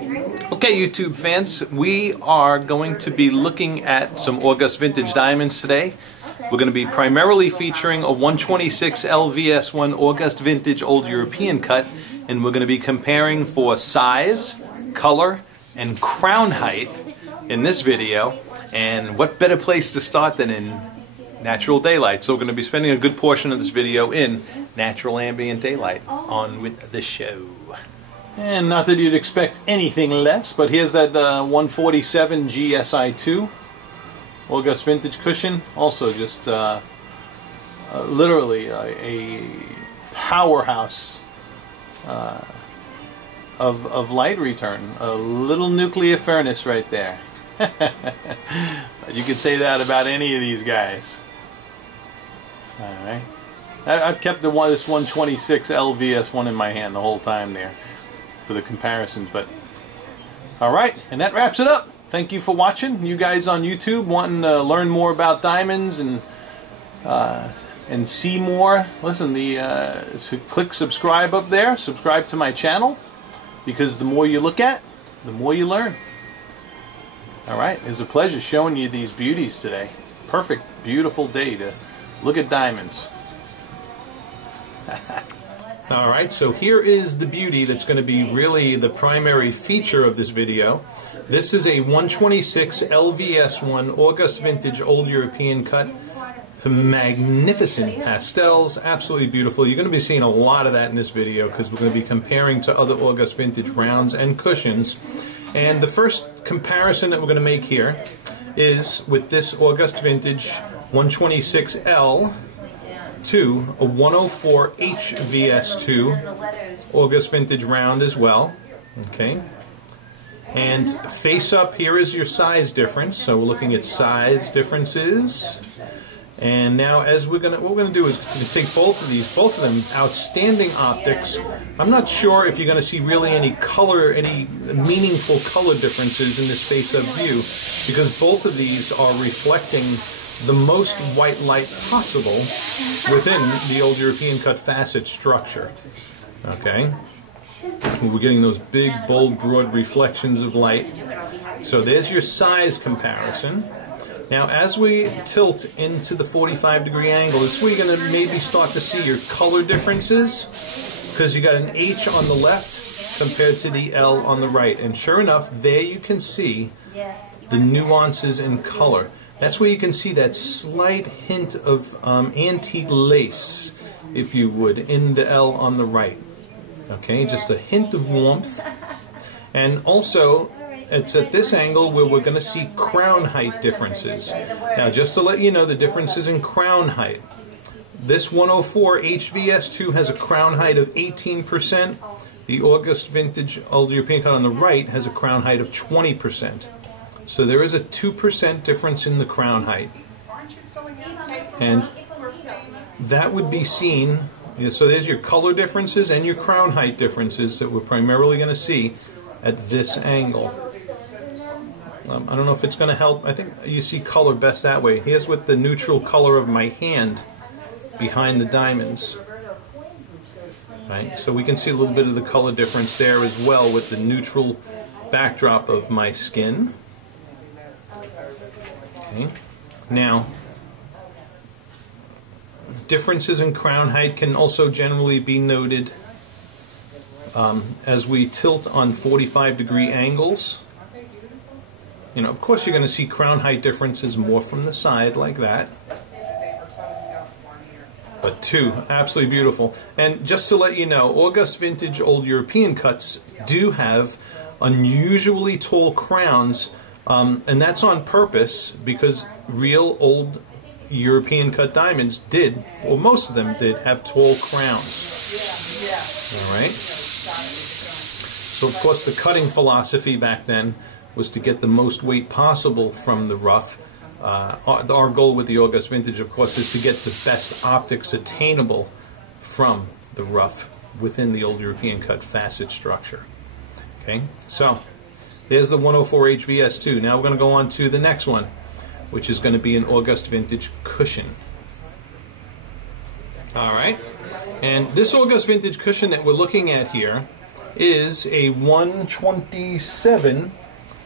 Okay, YouTube fans, we are going to be looking at some August Vintage Diamonds today. We're going to be primarily featuring a 126 LVS1 August Vintage Old European cut, and we're going to be comparing for size, color, and crown height in this video. And what better place to start than in natural daylight? So we're going to be spending a good portion of this video in natural ambient daylight. On with the show. And not that you'd expect anything less, but here's that 147 GSI2 August Vintage cushion. Also just literally a powerhouse of light return. A little nuclear furnace right there. You could say that about any of these guys. Alright. I've kept this 126 LVS one in my hand the whole time there for the comparisons, but alright, and that wraps it up. Thank you for watching. You guys on YouTube wanting to learn more about diamonds and see more, listen, click subscribe up there. Subscribe to my channel, because the more you look at, the more you learn. Alright, it's a pleasure showing you these beauties today. Perfect, beautiful day to look at diamonds. Alright, so here is the beauty that's going to be really the primary feature of this video. This is a 126 LVS1 August Vintage Old European cut. Magnificent pastels, absolutely beautiful. You're going to be seeing a lot of that in this video because we're going to be comparing to other August Vintage rounds and cushions. And the first comparison that we're going to make here is with this August Vintage 126L to a 104 HVS2 August Vintage round as well. Okay, and face up here is your size difference. So we're looking at size differences. And now, as what we're going to do is take both of these, both of them outstanding optics. I'm not sure if you're going to see really any color, any meaningful color differences in this face-up view, because both of these are reflecting the most white light possible within the old European cut facet structure. Okay, we're getting those big, bold, broad reflections of light. So there's your size comparison. Now, as we tilt into the 45-degree angle, this is where you're going to maybe start to see your color differences, because you got an H on the left compared to the L on the right. And sure enough, there you can see the nuances in color. That's where you can see that slight hint of antique lace, if you would, in the L on the right. Okay, just a hint of warmth. And also, it's at this angle where we're going to see crown height differences. Now, just to let you know the differences in crown height. This 104 HVS2 has a crown height of 18%. The August Vintage Old European cut on the right has a crown height of 20%. So there is a 2% difference in the crown height. And that would be seen, so there's your color differences and your crown height differences that we're primarily going to see at this angle. I don't know if it's going to help. I think you see color best that way. Here's with the neutral color of my hand behind the diamonds. Right? So we can see a little bit of the color difference there as well with the neutral backdrop of my skin. Okay. Now, differences in crown height can also generally be noted as we tilt on 45-degree angles. You know, of course you're going to see crown height differences more from the side like that. But two, absolutely beautiful. And just to let you know, August Vintage Old European cuts do have unusually tall crowns, and that's on purpose because real old European cut diamonds did, or most of them did, have tall crowns. Alright? So of course the cutting philosophy back then was to get the most weight possible from the rough. Our goal with the August Vintage, of course, is to get the best optics attainable from the rough within the old European cut facet structure. Okay, so there's the 104 HVS2. Now we're going to go on to the next one, which is going to be an August Vintage cushion. Alright, and this August Vintage cushion that we're looking at here is a 127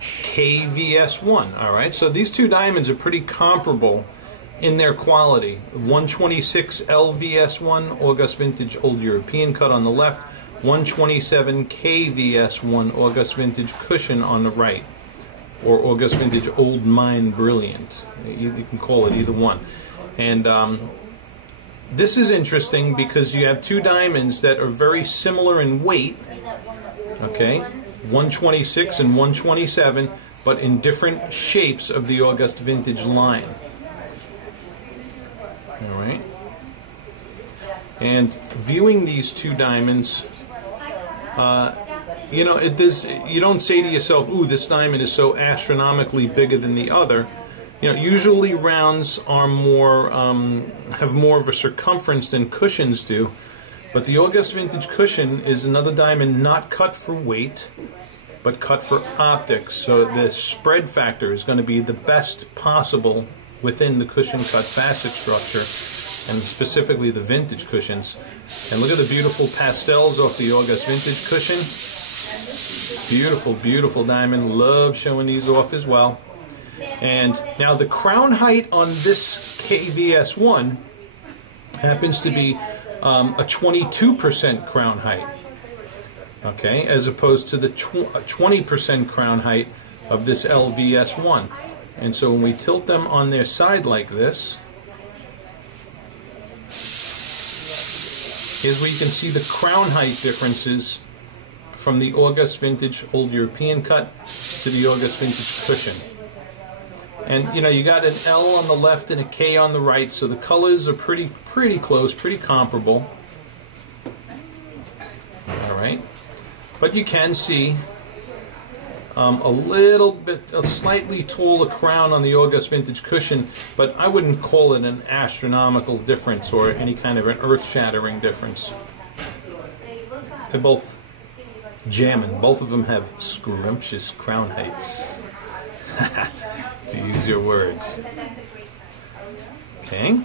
KVS1. All right, so these two diamonds are pretty comparable in their quality. 126 LVS1, August Vintage Old European cut on the left, 127 KVS1, August Vintage Cushion on the right, or August Vintage Old Mine Brilliant. You can call it either one. And this is interesting because you have two diamonds that are very similar in weight, okay, 126 and 127, but in different shapes of the August Vintage line. All right. And viewing these two diamonds, you know, you don't say to yourself, "Ooh, this diamond is so astronomically bigger than the other." You know, usually rounds are more have more of a circumference than cushions do, but the August Vintage Cushion is another diamond not cut for weight, but cut for optics. So the spread factor is going to be the best possible within the cushion cut facet structure, and specifically the vintage cushions. And look at the beautiful pastels off the August Vintage Cushion. Beautiful, beautiful diamond. Love showing these off as well. And now the crown height on this KVS1 happens to be a 22% crown height, okay, as opposed to the 20% crown height of this LVS1. And so when we tilt them on their side like this, here's where you can see the crown height differences from the August Vintage Old European cut to the August Vintage Cushion. And you know, you got an L on the left and a K on the right, so the colors are pretty close, pretty comparable. All right, but you can see a slightly taller crown on the August Vintage Cushion, but I wouldn't call it an astronomical difference or any kind of an earth-shattering difference. They're both jamming. Both of them have scrumptious crown heights, to use your words. Okay,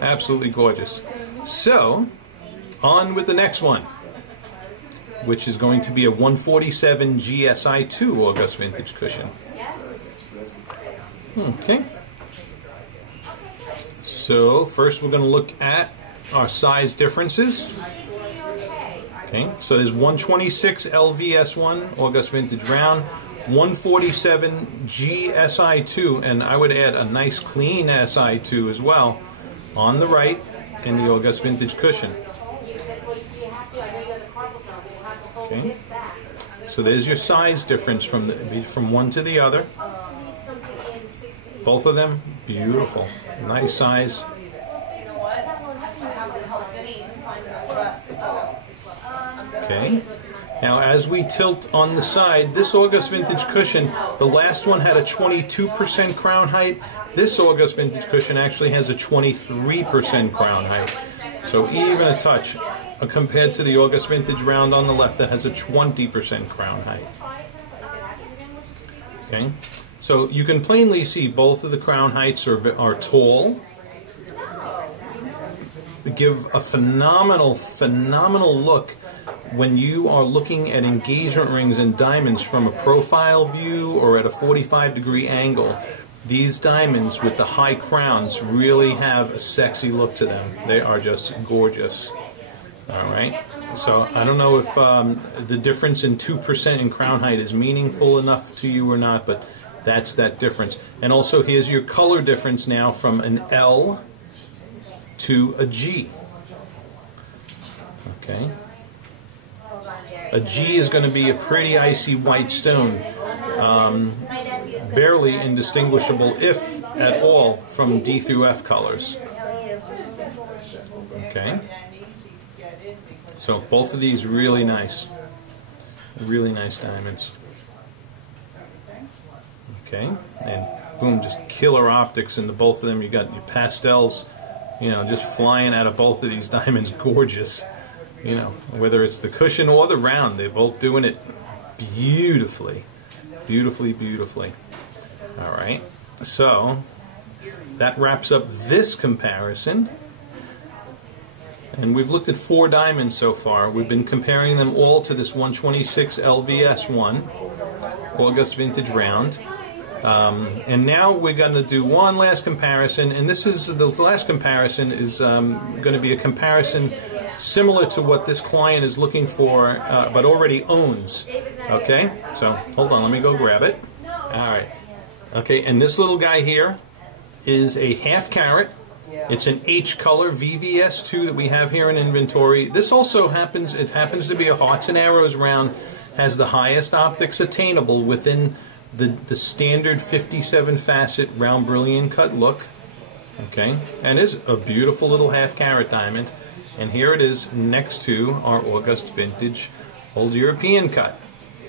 absolutely gorgeous. So, on with the next one, which is going to be a 147 GSI2 August Vintage Cushion. Okay. So first we're going to look at our size differences. Okay, so there's 126 LVS1 August Vintage Round, 147 GSI2, and I would add a nice clean SI2 as well on the right in the August Vintage Cushion. Okay. So there's your size difference from one to the other. Both of them beautiful, nice size. Okay. Now as we tilt on the side, this August Vintage Cushion, the last one had a 22% crown height. This August Vintage Cushion actually has a 23% crown height. So even a touch compared to the August Vintage Round on the left that has a 20% crown height. Okay, so you can plainly see both of the crown heights are tall. They give a phenomenal look when you are looking at engagement rings and diamonds from a profile view or at a 45-degree angle. These diamonds with the high crowns really have a sexy look to them. They are just gorgeous. All right, so I don't know if the difference in 2% in crown height is meaningful enough to you or not, but that's that difference. And also here's your color difference now from an L to a G. Okay, a G is going to be a pretty icy white stone, barely indistinguishable, if at all, from D through F colors. Okay. So both of these really nice diamonds. Okay, and boom, just killer optics in the both of them. You got your pastels, you know, just flying out of both of these diamonds. Gorgeous, you know, whether it's the cushion or the round, they're both doing it beautifully, beautifully. All right, so that wraps up this comparison. And we've looked at 4 diamonds so far. We've been comparing them all to this 126 LVS1 August Vintage Round. And now we're going to do one last comparison, and the last comparison is going to be a comparison similar to what this client is looking for, but already owns. Okay, so hold on, let me go grab it. All right. Okay, and this little guy here is a half carat. It's an H color VVS2 that we have here in inventory. This also happens to be a Hearts and Arrows round, has the highest optics attainable within the standard 57 facet round brilliant cut look. Okay, and is a beautiful little half carat diamond. And here it is next to our August Vintage Old European cut.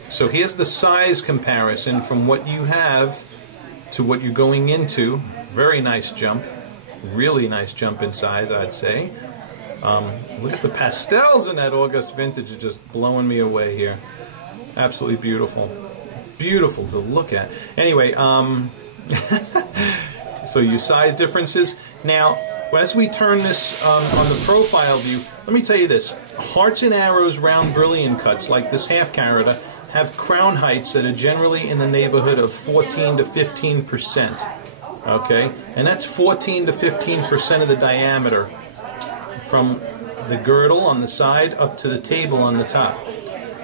So here's the size comparison from what you have to what you're going into. Very nice jump. Really nice jump in size, I'd say. Look at the pastels in that August Vintage. It's just blowing me away here. Absolutely beautiful. Beautiful to look at. Anyway, so your size differences. Now, as we turn this on the profile view, let me tell you this. Hearts and Arrows round brilliant cuts, like this half carat, have crown heights that are generally in the neighborhood of 14 to 15%. Okay, and that's 14 to 15% of the diameter from the girdle on the side up to the table on the top.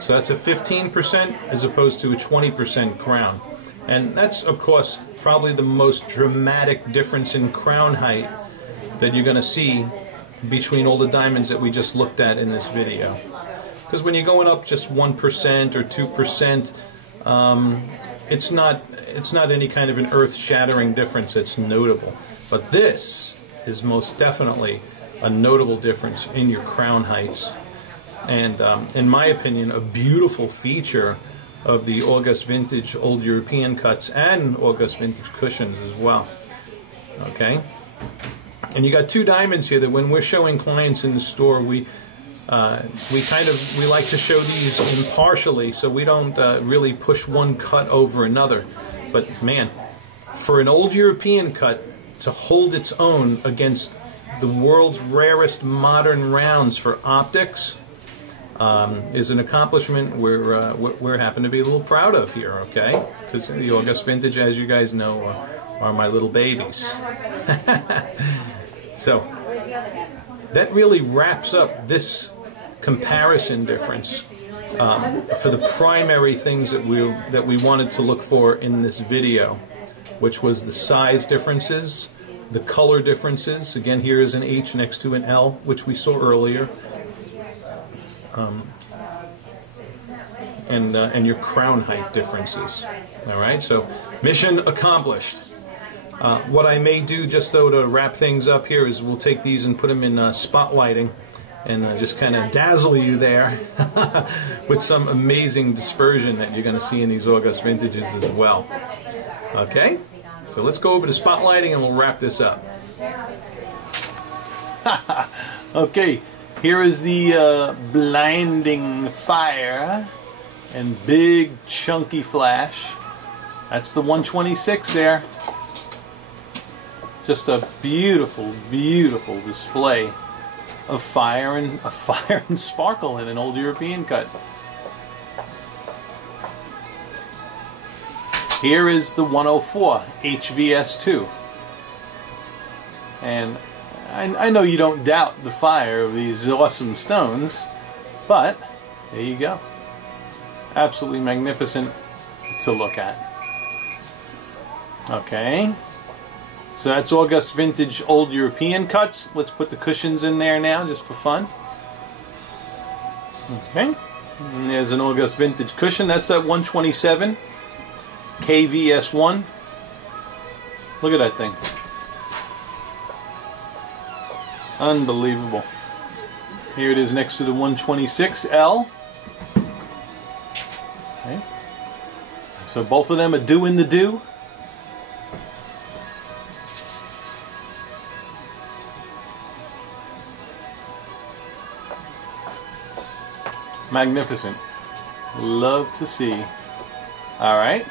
So that's a 15% as opposed to a 20% crown. And that's, of course, probably the most dramatic difference in crown height that you're going to see between all the diamonds that we just looked at in this video. Because when you're going up just 1% or 2%, it's not any kind of an earth-shattering difference that's notable. But this is most definitely a notable difference in your crown heights. And in my opinion, a beautiful feature of the August Vintage Old European cuts and August Vintage cushions as well. Okay? And you got 2 diamonds here that when we're showing clients in the store, we like to show these impartially, so we don't really push one cut over another. But man, for an Old European cut to hold its own against the world's rarest modern rounds for optics is an accomplishment we're happen to be a little proud of here. Okay, because the August Vintage, as you guys know, are my little babies. So that really wraps up this comparison difference for the primary things that we wanted to look for in this video, which was the size differences, the color differences. Again, here is an H next to an L, which we saw earlier, and your crown height differences. All right, so mission accomplished. What I may do, just though, to wrap things up here, is we'll take these and put them in spotlighting and just kind of dazzle you there with some amazing dispersion that you're going to see in these August Vintages as well. Okay? So let's go over to spotlighting and we'll wrap this up. Okay, here is the blinding fire and big chunky flash. That's the 126 there. Just a beautiful, beautiful display of fire and sparkle in an Old European cut. Here is the 104 HVS2. And I know you don't doubt the fire of these awesome stones, but there you go. Absolutely magnificent to look at. Okay. So that's August Vintage Old European cuts. Let's put the cushions in there now, just for fun. Okay. And there's an August Vintage cushion. That's that 127 KVS1. Look at that thing. Unbelievable. Here it is next to the 126L. Okay. So both of them are doing the do. Magnificent. Love to see. All right.